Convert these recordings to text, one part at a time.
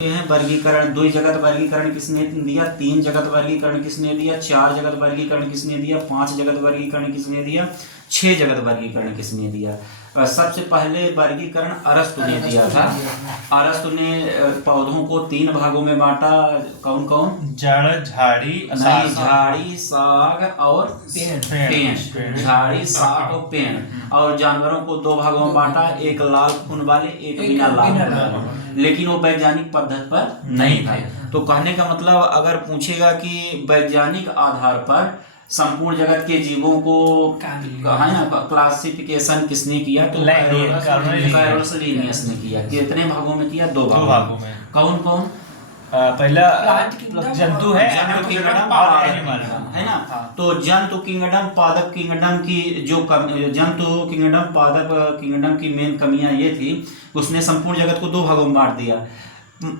हैं वर्गीकरण। 2 जगत वर्गीकरण किसने दिया, 3 जगत वर्गीकरण किसने दिया, 4 जगत वर्गीकरण किसने दिया, 5 जगत वर्गीकरण किसने दिया, 6 जगत वर्गीकरण किसने दिया। सबसे पहले वर्गीकरण अरस्तु ने दिया था। अरस्तु ने पौधों को 3 भागों में बांटा। कौन कौन? जड़, झाड़ी, नहीं, झाड़ी, साग और पेड़। झाड़ी, साग और पेड़। और जानवरों को 2 भागों में बांटा, एक लाल खून वाले, एक बिना लाल खून वाले। लेकिन वो वैज्ञानिक पद्धति पर नहीं था। तो कहने का मतलब अगर पूछेगा कि वैज्ञानिक आधार पर संपूर्ण जगत के जीवों को है ना क्लासिफिकेशन किसने किया, तो कैरोलस लिनियस ने किया। कितने भागों में किया? 2 भागों में। कौन कौन? पहला जंतु है, जंतु किंगडम है ना। तो जंतु किंगडम, पादप किंगडम की जो जंतु किंगडम, पादप किंगडम की मेन कमियां ये थी, उसने संपूर्ण जगत को 2 भागों में बांट दिया,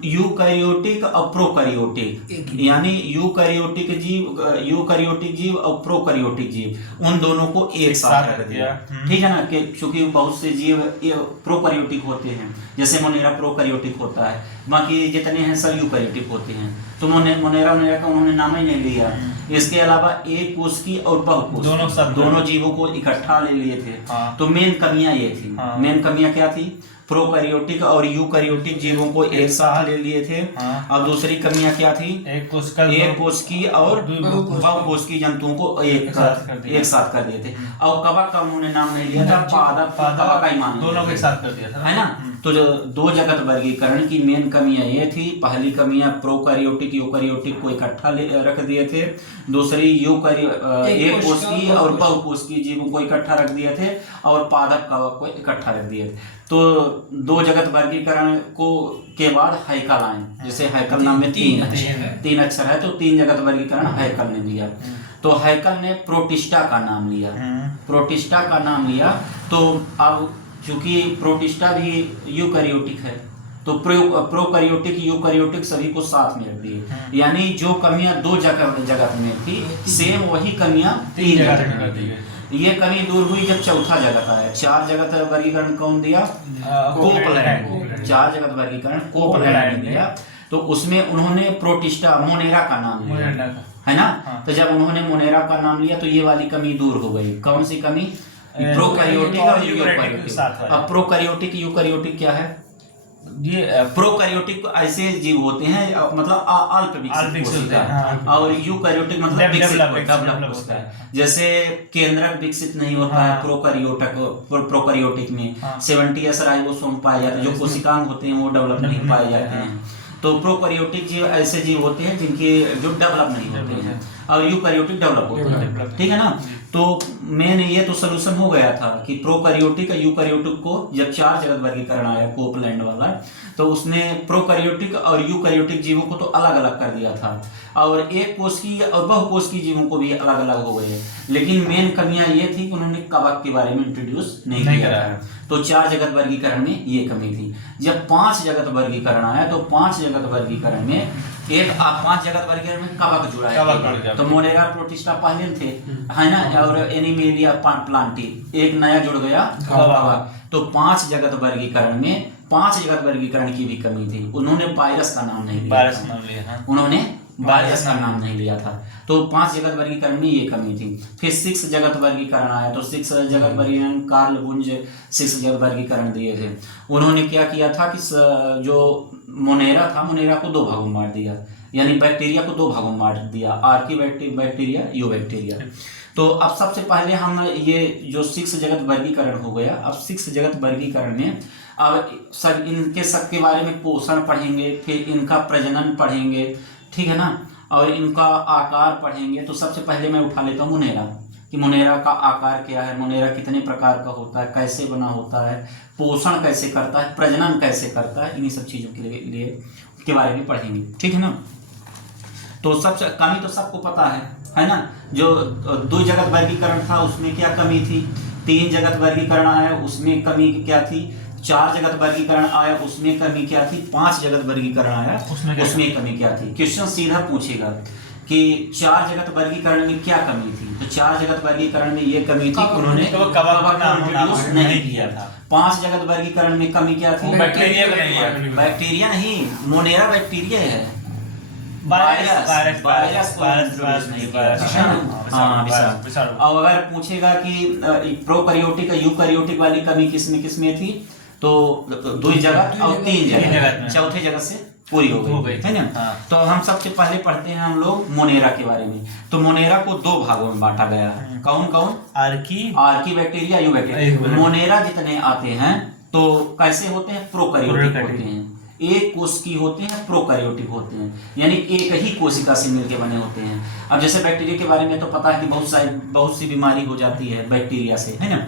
यूकैरियोटिक और प्रोकैरियोटिक। यानी यूकैरियोटिक जीव और प्रोकैरियोटिक जीव, उन दोनों को एक साथ रख दिया। ठीक है ना, कि चूंकि बहुत से जीव प्रोकैरियोटिक होते हैं, जैसे मोनेरा प्रोकैरियोटिक होता है, बाकी जितने हैं सब यूकैरियोटिक होते हैं। तो मोनेरा का उन्होंने नाम ही नहीं लिया। इसके अलावा एक कोशिकी और बहुकोशिकी दोनों जीवों को इकट्ठा ले लिए थे। तो मेन कमियां ये थी। मेन कमियां क्या थी? प्रोकैरियोटिक और यूकैरियोटिक जीवों को एक साथ ले लिए थे। और दूसरी कमियां क्या थी? एक कोशिकी और बहुकोशिकी जंतुओं को एक साथ कर दिए थे। और कवक का उन्होंने नाम नहीं लिया था, पादप कवक का ही मान दोनों को एक साथ कर दिया था, है ना। तो जो 2 जगत वर्गीकरण की मेन कमियां ये थी। पहली कमियां प्रोकैरियोटिक यूकैरियोटिक को इकट्ठा रख दिए थे। दूसरी एक कोशिकी और बहुकोशिकी जीवों को इकट्ठा रख दिए थे, और पादप कवक को इकट्ठा रख दिए थे। तो 2 जगत वर्गीकरण को के बाद हैकल आए। जैसे हैकल नाम में 3 अक्षर है, तो 3 जगत वर्गीकरण हैकल ने दिया। तो हैकल ने प्रोटिस्टा का नाम लिया। प्रोटिस्टा का नाम लिया। तो अब चूंकि प्रोटिस्टा भी यूकैरियोटिक है, तो प्रोकैरियोटिक यूकैरियोटिक सभी को साथ में रख दिए। यानी जो कमियां 2 जगत में थी, सेम वही कमियां 3 जगत में थी। ये कमी दूर हुई जब चौथा जगत आया। 4 जगत वर्गीकरण कौन दिया? कोपलैंड। 4 जगत वर्गीकरण कोपलैंड ने दिया। तो उसमें उन्होंने प्रोटिस्टा मोनेरा का नाम लिया, है ना। तो जब उन्होंने मोनेरा का नाम लिया तो ये वाली कमी दूर हो गई। कौन सी कमी? प्रोकैरियोटिक और यूकैरियोटिक। अब प्रोकैरियोटिक यूकैरियोटिक क्या है? ये प्रोकैरियोटिक ऐसे जीव होते हैं, मतलब अल्प विकसित होते हैं, और यूकैरियोटिक मतलब डेवलप होता है। जैसे केंद्रक विकसित नहीं होता है प्रोकैरियोटिक में। 70s राइबोसोम पाए जाते हैं, जो कोशिकांग होते हैं वो डेवलप नहीं पाए जाते हैं। तो प्रोकैरियोटिक जीव ऐसे जीव होते हैं जिनके जो डेवलप नहीं होते हैं, और यूकैरियोटिक डेवलप होते हैं। ठीक है ना। तो मैंने ये तो सोल्यूशन हो गया था कि प्रोकैरियोटिक और यूकैरियोटिक को जब 4 जगत वर्गीकरण आया कोपलैंड वाला, तो उसने प्रोकैरियोटिक और यूकैरियोटिक जीवों को तो अलग अलग कर दिया था, और एक कोशिकी और बहुकोशिकी जीवों को भी अलग अलग हो गए। लेकिन मेन कमियां ये थी कि उन्होंने कवक के बारे में इंट्रोड्यूस नहीं किया था। तो 4 जगत वर्गीकरण में ये कमी थी। जब 5 जगत वर्गीकरण आया, तो 5 जगत वर्गीकरण में 5 जगत वर्गीकरण में कवक जुड़ा है। तो मोनेरा प्रोटिस्टा पहले थे, है ना, और एनिमेलिया प्लांटी एक नया जुड़ गया कवक। तो 5 जगत वर्गीकरण में 5 जगत वर्गीकरण की भी कमी थी। उन्होंने वायरस का नाम नहीं लिया, उन्होंने वायरस का नाम नहीं लिया था। तो 5 जगत वर्गीकरण में ये कमी थी। फिर 6 जगत वर्गीकरण आया। तो 6 जगत वर्गीकरण कार्ल वुंज 6 जगत वर्गीकरण दिए थे। उन्होंने क्या किया था कि जो मोनेरा था, मोनेरा को 2 भागों में बांट दिया। यानी बैक्टीरिया को 2 भागों में बांट दिया, आर्की बैक्टीरिया, यू बैक्टीरिया। तो अब सबसे पहले हम ये जो 6 जगत वर्गीकरण हो गया, अब 6 जगत वर्गीकरण में अब सब इनके सब के बारे में पोषण पढ़ेंगे, फिर इनका प्रजनन पढ़ेंगे, ठीक है ना, और इनका आकार पढ़ेंगे। तो सबसे पहले मैं उठा लेता हूँ मोनेरा, कि मोनेरा का आकार क्या है, मोनेरा कितने प्रकार का होता है, कैसे बना होता है, पोषण कैसे करता है, प्रजनन कैसे करता है, इन्हीं सब चीज़ों के लिए के बारे में पढ़ेंगे। ठीक है ना। तो सबसे कमी तो सबको पता है ना। जो 2 जगत वर्गीकरण था उसमें क्या कमी थी? 3 जगत वर्गीकरण आया उसमें कमी क्या थी? 4 जगत वर्गीकरण आया उसमें कमी क्या थी? 5 जगत वर्गीकरण आया उसमें कमी क्या थी? क्वेश्चन सीधा पूछेगा कि 4 जगत वर्गीकरण में क्या कमी थी। तो 4 जगत वर्गीकरण में ये कमी थी कि उन्होंने तो कवक को इंट्रोड्यूस नहीं किया था। 5 जगत वर्गीकरण में कमी क्या थी? बैक्टीरिया का नहीं है। बैक्टीरिया नहीं, मोनेरा बैक्टीरिया है। वायरस को इंट्रोड्यूस नहीं किया था। हाँ, विषाणु। और अगर पूछेगा कि प्रोकैरियोटिक यूकैरियोटिक वाली कमी किसमें थी, तो 2 जगत और 3 जगत, चौथे जगत से पूरी हो गई है ना। हाँ। तो हम सबसे पहले पढ़ते हैं हम लोग मोनेरा के बारे में। तो मोनेरा को 2 भागों में बांटा गया है। कौन कौन? Archie bacteria, you bacteria. Monera जितने आते हैं तो कैसे होते हैं? प्रोकैरियोटिक होते हैं। एक कोश की होते हैं, प्रोकैरियोटिक होते हैं, यानी एक ही कोशिका से मिलके बने होते हैं। अब जैसे बैक्टीरिया के बारे में तो पता है कि बहुत सी बीमारी हो जाती है बैक्टीरिया से, है ना।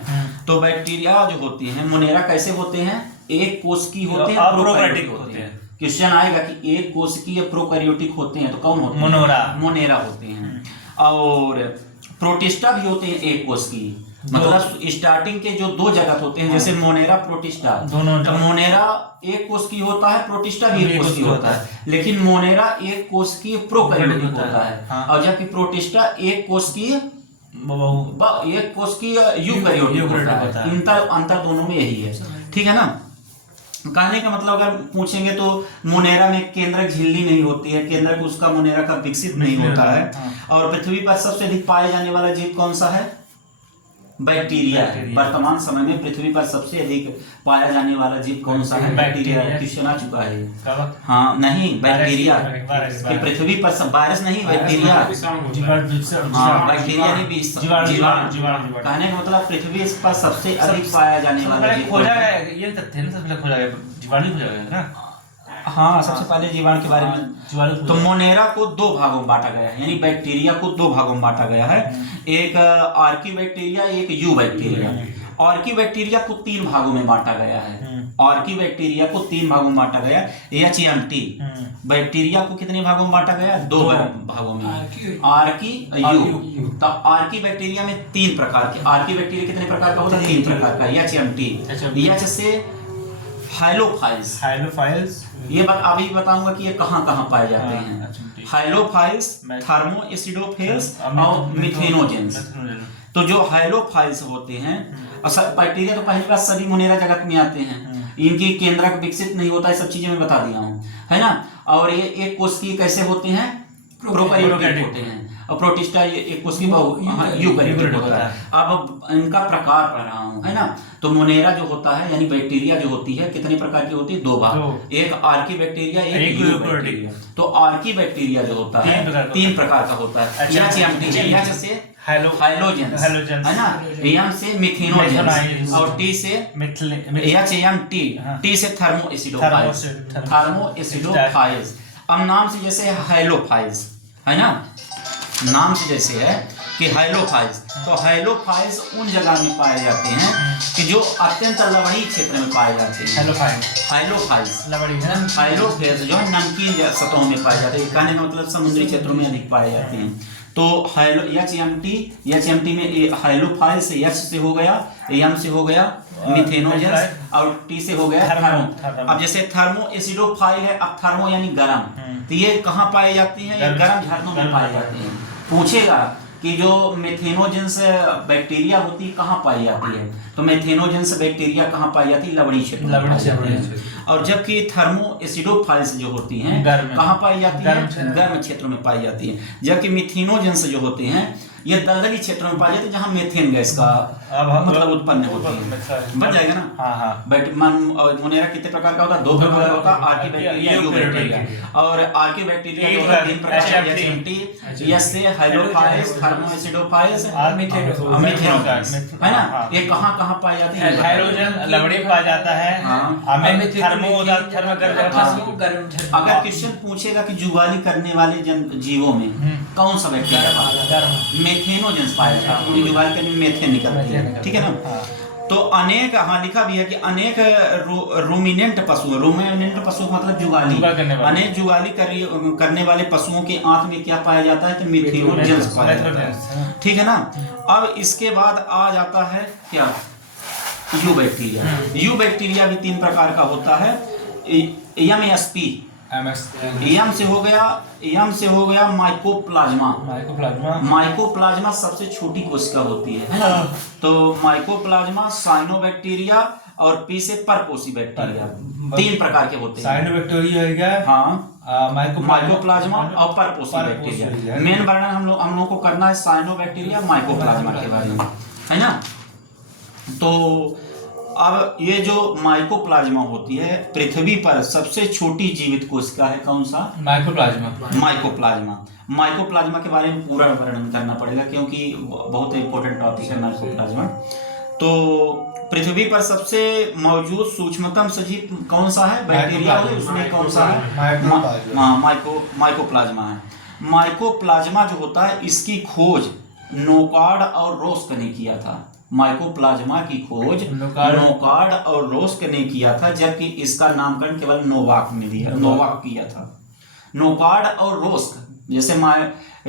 तो बैक्टीरिया जो होते हैं मोनेरा कैसे होते हैं? एक कोश की होते हैं, प्रोकैरियोटिक होते हैं। क्वेश्चन आएगा कि एक कोशिकीय या प्रोकैरियोटिक होते हैं तो कौन होते हैं? मोनेरा होते हैं। और प्रोटिस्टा भी होते हैं एक कोशिकीय, मतलब स्टार्टिंग के जो 2 जगत होते हैं, जैसे मोनेरा प्रोटिस्टा। तो मोनेरा एक कोशिकीय होता है, प्रोटिस्टा भी एक कोशिकीय होता है, लेकिन मोनेरा एक कोशिकीय प्रोकैरियोटिक होता है। और जबकि प्रोटिस्टा एक कोशिकीय यूकैरियोटिक होता है। अंतर दोनों में यही है, ठीक है ना। कहने का मतलब अगर पूछेंगे तो मोनेरा में केंद्रक झिल्ली नहीं होती है, केंद्रक उसका मोनेरा का विकसित नहीं होता है। और पृथ्वी पर सबसे अधिक पाए जाने वाला जीव कौन सा है? बैक्टीरिया है। वर्तमान समय में पृथ्वी पर सबसे अधिक पाया जाने वाला जीव कौन सा है? बैक्टीरिया। क्वेश्चन आ चुका है। हाँ, नहीं, बैक्टीरिया कि पृथ्वी पर सब, वायरस नहीं, बैक्टीरिया। हाँ, बैक्टीरिया नहीं, जीवाणु। कहने का मतलब पृथ्वी पर सबसे अधिक पाया जाने वाला जीव। हाँ, सबसे पहले जीवाणु के बारे में। तो मोनेरा को 2 भागों में बांटा गया है, यानी बैक्टीरिया को 2 भागों में बांटा गया है। एक आर्की बैक्टीरिया, एक यू बैक्टीरिया। आर्की बैक्टीरिया को 3 भागों में बांटा गया है। आर्की बैक्टीरिया को 3 भागों में बांटा गया। HMT बैक्टीरिया को कितने भागों में बांटा गया? 2 भागों में, आर्की, यू। तो आर्की बैक्टीरिया में 3 प्रकार के। आर्की बैक्टीरिया कितने प्रकार का होता है? 3 प्रकार का। HMT, H से हाइलोफाइल्स। ये बात अभी बताऊंगा कि ये कहाँ कहाँ पाए जाते हैं। हाइलोफाइल्स, थर्मोएसिडोफिल्स और मिथेनोजेंस। तो जो हाइलोफाइल्स होते हैं, बैक्टीरिया तो पहली बात सभी मोनेरा जगत में आते हैं, इनकी केंद्रक विकसित नहीं होता है, सब चीजें मैं बता दिया हूँ, है ना। और ये एक कोशिकीय कैसे होते हैं? प्रोकैरियोटिक होते हैं। और प्रोटिस्टा ये एक कोशिकीय यूकैरियोटिक होता है। अब इनका प्रकार पढ़ रहा हूँ, है ना। तो मोनेरा जो होता है, यानी बैक्टीरिया जो होती है, कितने प्रकार की होती है? 2 भाग, एक आर्की बैक्टीरिया, एक यूकैरियोटिक। तो आर्की बैक्टीरिया जो होता है 3 प्रकार का होता है। H से हाइलोजेंस, है ना, M से मिथेनोजेंस और T से HMT, T से थर्मोएसिडोफाइल्स। अब नाम से जैसे हाइलोफाइल्स, है ना, नाम से जैसे है कि हाइलोफाइल्स, तो हाइलोफाइल्स उन जगह में पाए जाते हैं कि जो अत्यंत लवणीय क्षेत्र में पाए जाते हैं। हाइलोफाइल्स जो है नमकीन सतहों में पाए जाते हैं, कहने का मतलब समुद्री क्षेत्रों में अधिक पाए जाते हैं। तो HMT में हाइलोफाइल्स H से हो गया, M से हो गया मिथेनोजेंस और T से हो गया थर्मो। अब जैसे थर्मोएसिडोफाइल है, अब थर्मो यानी गर्म, तो ये कहाँ पाए जाती हैं? ये गर्म झरनों में पाए जाते हैं। पूछेगा कि जो मेथेनोजेंस बैक्टीरिया होती है कहाँ पाई जाती है, तो मेथेनोजेंस बैक्टीरिया कहाँ पाई जाती है? लवणीय क्षेत्र में। और जबकि थर्मोएसिडोफाइल्स जो होती हैं कहाँ पाई जाती है? गर्म क्षेत्रों में पाई जाती है। जबकि मिथेनोजेंस जो होते हैं ये दलदली क्षेत्रों में पाए जाते हैं, जहाँ मेथेन गैस का मतलब उत्पन्न होती है। बन जाएगा ना। मोनेरा कितने प्रकार का होता है? 2 प्रकार का होता है, आर्की बैक्टीरिया, यू बैक्टीरिया। और आर्की बैक्टीरिया जो है 3 प्रकार के, HMT, H से हाइलोफाइल्स, थर्मोएसिडोफाइल्स और मिथेनोजेंस, है ना। ये कहाँ कहाँ पाई जाती है? हाइड्रोजन लवणीय पाया जाता है। अगर क्वेश्चन पूछेगा कि जुगाली करने वाले जीवों में कौन सा बैक्टीरिया पाया जाता है? मेथेनोजेंस पाया जाता है, उनकी जुगाली करने में मेथेन निकलती है, ठीक है ना। तो अनेक, हाँ लिखा भी है कि अनेक रूमिनेंट पशु, रूमिनेंट पशु मतलब जुगाली, अनेक जुगाली करने वाले पशुओं के आंत में क्या पाया जाता है? तो मिथेनोजेंस पाया जाता है, ठीक है ना। अब इसके बाद आ जाता है क्या? You bacteria. यू बैक्टीरिया भी 3 प्रकार का होता है। MSP एम से हो गया माइकोप्लाज्मा। माइकोप्लाज्मा सबसे छोटी कोशिका होती है ना। तो माइकोप्लाज्मा, साइनोबैक्टीरिया और पी से परपोसी बैक्टीरिया, 3 प्रकार के होते हैं। साइनोबैक्टीरिया है क्या? हाँ, माइकोप्लाज्मा और परपोसी बैक्टीरिया। मेन वर्णन हम लोगों को करना है साइनोबैक्टीरिया, माइकोप्लाज्मा के बारे में, है ना। तो अब ये जो माइकोप्लाज्मा होती है, पृथ्वी पर सबसे छोटी जीवित कोशिका है, कौन सा? माइकोप्लाज्मा के बारे में पूरा वर्णन करना पड़ेगा क्योंकि बहुत इंपॉर्टेंट टॉपिक है माइकोप्लाज्मा। तो पृथ्वी पर सबसे मौजूद सूक्ष्मतम सजीव कौन सा है? बैक्टीरिया है, उसमें कौन सा है? माइकोप्लाज्मा है। माइकोप्लाज्मा जो होता है, इसकी खोज नोकार्ड और रोस्क ने किया था। माइकोप्लाज्मा की खोज नोकार्ड और रोस्क ने किया था, जबकि इसका नामकरण केवल नोवाक किया था। नोकार्ड और रोस्क, जैसे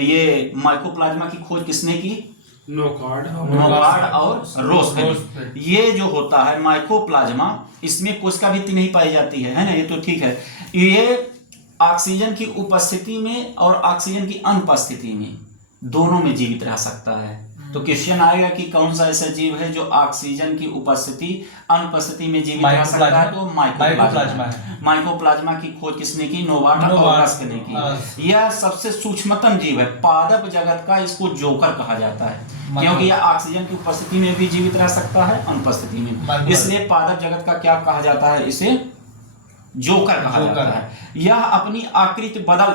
ये माइकोप्लाज्मा की खोज किसने की? नोकार्ड और रोस्क। ये जो होता है माइकोप्लाज्मा, इसमें कोशिका भित्ति नहीं पाई जाती है ना, ये तो ठीक है। ये ऑक्सीजन की उपस्थिति में और ऑक्सीजन की अनुपस्थिति में, दोनों में जीवित रह सकता है। तो क्वेश्चन आएगा कि कौन सा ऐसा जीव है जो ऑक्सीजन की उपस्थिति अनुपस्थिति में जीवित रह सकता है? तो माइकोप्लाज्मा है। माइकोप्लाज्मा की खोज किसने की? नोवार्ड और रोस्क ने की। यह सबसे सूक्ष्मतम जीव है। पादप जगत का इसको जोकर कहा जाता है, क्योंकि यह ऑक्सीजन की उपस्थिति में भी जीवित रह सकता है, अनुपस्थिति में। इसलिए पादप जगत का क्या कहा जाता है? इसे जोकर कहा जाता है। यह अपनी आकृति बदल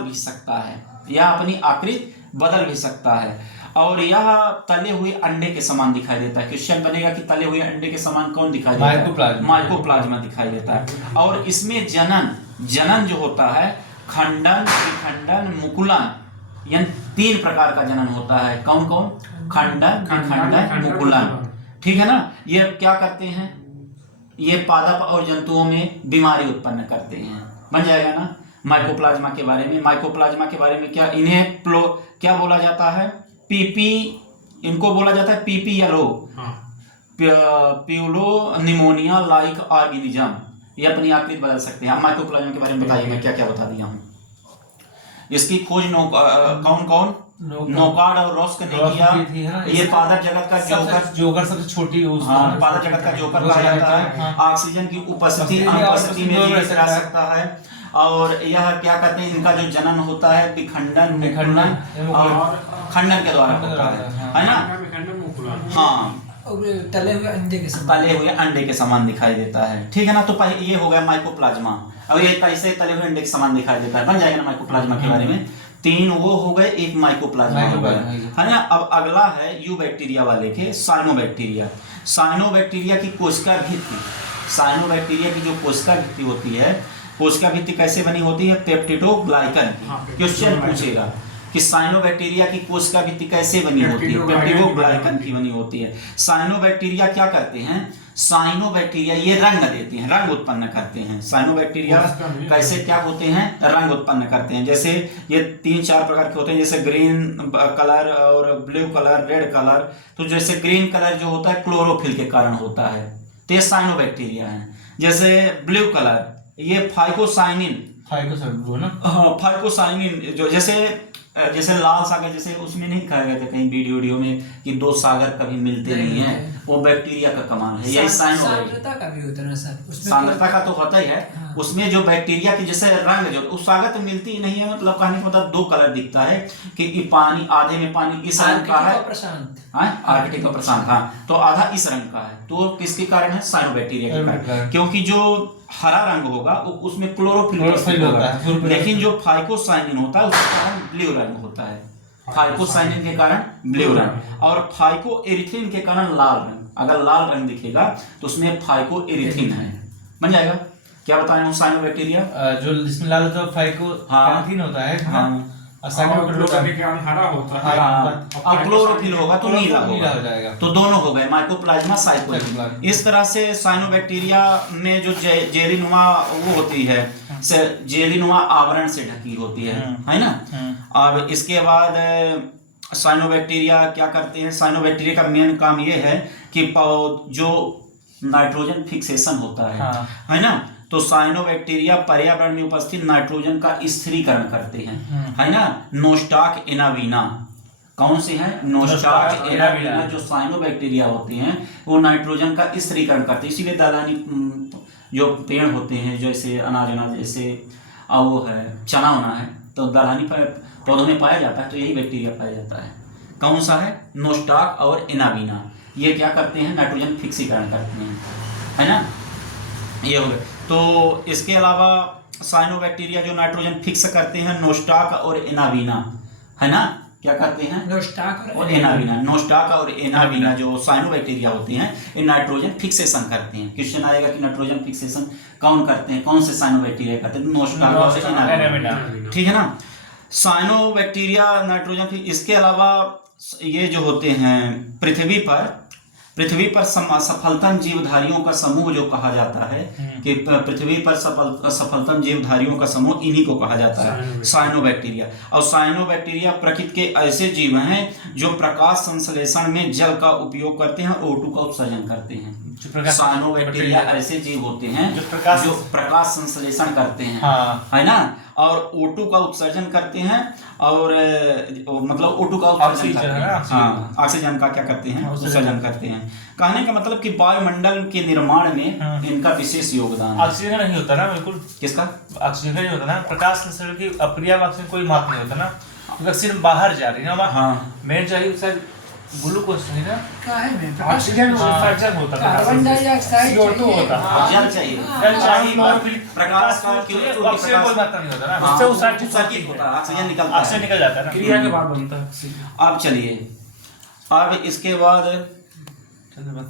भी सकता है, और यह तले हुए अंडे के समान दिखाई देता है। क्वेश्चन बनेगा कि तले हुए अंडे के समान कौन दिखाई देता है? माइकोप्लाज्मा दिखाई देता है। और इसमें जनन जो होता है, खंडन, विखंडन, मुकुलन, यानी 3 प्रकार का जनन होता है। कौन कौन? खंडन, विखंडन, मुकुलन, ठीक है ना। ये क्या करते हैं? ये पादप और जंतुओं में बीमारी उत्पन्न करते हैं। बन जाएगा ना माइकोप्लाज्मा के बारे में। माइकोप्लाज्मा के बारे में क्या बोला जाता है? पीपी, इनको बोला जाता है पीपी या रोग, प्यूलो निमोनिया लाइक ऑर्गेनिज्म। ये अपनी आकृति बदल सकते हैं। माइकोप्लाज्मा के बारे में बताइए, मैं क्या क्या बता दिया हूँ। इसकी खोज कौन? नोकार्ड और रोस्क ने किया। ये पादप जगत का जोकर सबसे छोटी, पादप जगत का जोकर कहा जाता है। ऑक्सीजन की उपस्थिति अनुपस्थिति में जीवित रह सकता है। और यह क्या कहते हैं, इनका जो जनन होता है विखंडन और खंडन के द्वारा होता है ना। हाँ, तले हुए अंडे के समान दिखाई देता है, ठीक है ना। तो ये हो गया माइकोप्लाज्मा। अब ये कैसे तले हुए अंडे के समान दिखाई देता है, बन जाएगा ना माइकोप्लाज्मा के बारे में। 3 वो हो गए, एक माइकोप्लाज्मा हो गया, है ना। अब अगला है यू बैक्टीरिया वाले के साइनोबैक्टीरिया। साइनोबैक्टीरिया की कोशिका भित्ति, साइनोबैक्टीरिया की जो कोशिका भित्ति होती है, कोशिका भित्ति कैसे बनी होती है? पेप्टिडोग्लाइकन की। क्वेश्चन पूछेगा कि साइनोबैक्टीरिया की कोशिका भित्ति कैसे बनी होती है? पेप्टिडोग्लाइकन की बनी होती है। साइनोबैक्टीरिया क्या करते हैं? साइनोबैक्टीरिया ये रंग देते हैं, रंग उत्पन्न करते हैं। साइनोबैक्टीरिया कैसे क्या होते हैं? रंग उत्पन्न करते हैं। जैसे ये 3-4 प्रकार के होते हैं, जैसे ग्रीन कलर और ब्लू कलर, रेड कलर। तो जैसे ग्रीन कलर जो होता है क्लोरोफिल के कारण होता है, तो ये साइनोबैक्टीरिया है। जैसे ब्लू कलर, ये फाइकोसाइनिन जो जैसे लाल सागर, जैसे उसमें नहीं कहा गया था कहीं वीडियो में कि 2 सागर कभी मिलते नहीं है, वो बैक्टीरिया का कमाल है। यही सांद्रता का भी होता है ना सर, सांद्रता का तो होता ही है। हाँ। उसमें जो बैक्टीरिया की जैसे रंग जो उस सागर तो मिलती ही नहीं है, मतलब कहने का मतलब 2 कलर दिखता है कि पानी, आधे में पानी इस रंग का है, आर्कटिक और प्रशांत, हाँ, तो आधा इस रंग का है। तो किसके कारण है? साइनोबैक्टीरिया के कारण। क्योंकि जो हरा रंग होगा उसमें क्लोरोफिल होगा, लेकिन जो फाइकोसाइनिन होता है उसके कारण ब्लू रंग होता है। फाइकोसाइनिन के कारण ब्लू रंग, और फाइकोएरिथ्रिन के कारण लाल रंग। अगर लाल रंग दिखेगा तो उसमें फाइकोएरिथ्रिन है। बन जाएगा। क्या बताएं हम? साइनोबैक्टीरिया जो जिसमें लाल होता है फाइकोएरिथ्रिन होता है, हरा होता है, और क्लोरोफिल होगा तो नीला हो जाएगा। तो दोनों हो गए माइकोप्लाज्मा, साइकोप्लाज्मा। इस तरह से साइनोबैक्टीरिया में जो जेलीनुमा वो होती है, जेलीनुमा आवरण से ढकी होती है ना। अब इसके बाद साइनोबैक्टीरिया क्या करते हैं? साइनोबैक्टीरिया का मेन काम ये है कि जो नाइट्रोजन फिक्सेशन होता है ना, तो साइनोबैक्टीरिया पर्यावरण में उपस्थित नाइट्रोजन का स्थिरीकरण करते हैं, है ना। नोस्टाक एनावीना, कौन से हैं? नोस्टाक एनावीना जो साइनोबैक्टीरिया होते हैं वो नाइट्रोजन का स्थिरीकरण करते हैं। इसीलिए दलहनी जो पेड़ होते हैं, जैसे अनाज जैसे वो है चना होना है, तो दलहनी पौधों में पाया जाता है, तो यही बैक्टीरिया पाया जाता है। कौन सा है? नोस्टाक और एनावीना। ये क्या करते हैं? नाइट्रोजन फिक्सीकरण करते हैं, है ना। ये हो गए। तो इसके अलावा साइनोबैक्टीरिया जो नाइट्रोजन फिक्स करते हैं, नोस्टाक और एनावीना, है ना। क्या करते हैं? नोस्टाक और एनावीना। नोस्टाक और एनावीना जो साइनोबैक्टीरिया होते हैं, ये नाइट्रोजन फिक्सेशन करते हैं। क्वेश्चन आएगा कि नाइट्रोजन फिक्सेशन कौन करते हैं, कौन से साइनोबैक्टीरिया करते हैं? नोस्टाक और एनावीना, ठीक है ना। Cyanobacteria nitrogen. इसके अलावा ये जो होते हैं पृथ्वी पर सफलतम जीवधारियों का समूह जो कहा जाता है, कि पृथ्वी पर सफलतम जीवधारियों का समूह इन्हीं को कहा जाता है, साइनोबैक्टीरिया। और साइनोबैक्टीरिया प्रकृति के ऐसे जीव हैं जो प्रकाश संश्लेषण में जल का उपयोग करते हैं, O2 का उत्सर्जन करते हैं। साइनोबैक्टीरिया ऐसे जीव होते हैं जो प्रकाश संश्लेषण करते हैं, है ना, और O2 का उत्सर्जन करते हैं, और मतलब O2 का उत्सर्जन करते हैं, ऑक्सीजन का क्या करते हैं? उत्सर्जन करते हैं। कहने का मतलब कि वायुमंडल के निर्माण में इनका विशेष योगदान है। ऑक्सीजन नहीं होता ना, बिल्कुल। किसका? ऑक्सीजन नहीं होता ना, प्रकाश संश्लेषण की अपर्याप्त ऑक्सीजन कोई मात्रा नहीं होता ना, ऑक्सीजन बाहर जा रही है ना। हाँ, मेन चाहिए सर ग्लूकोज नहीं ना, ऑक्सीजन उत्सर्जन होता है, कार्बन डाइऑक्साइड CO2 होता है, जल चाहिए, जल चाहिए, प्रकाश का ऑक्सीजन कोई मात्रा नहीं होता ना, उससे उत्सर्जित होता है, ऑक्सीजन निकलता ऑक्सीजन निकल जाता है ना, क्रिया के बाद बनता है। अब चलिए, अब इसके बाद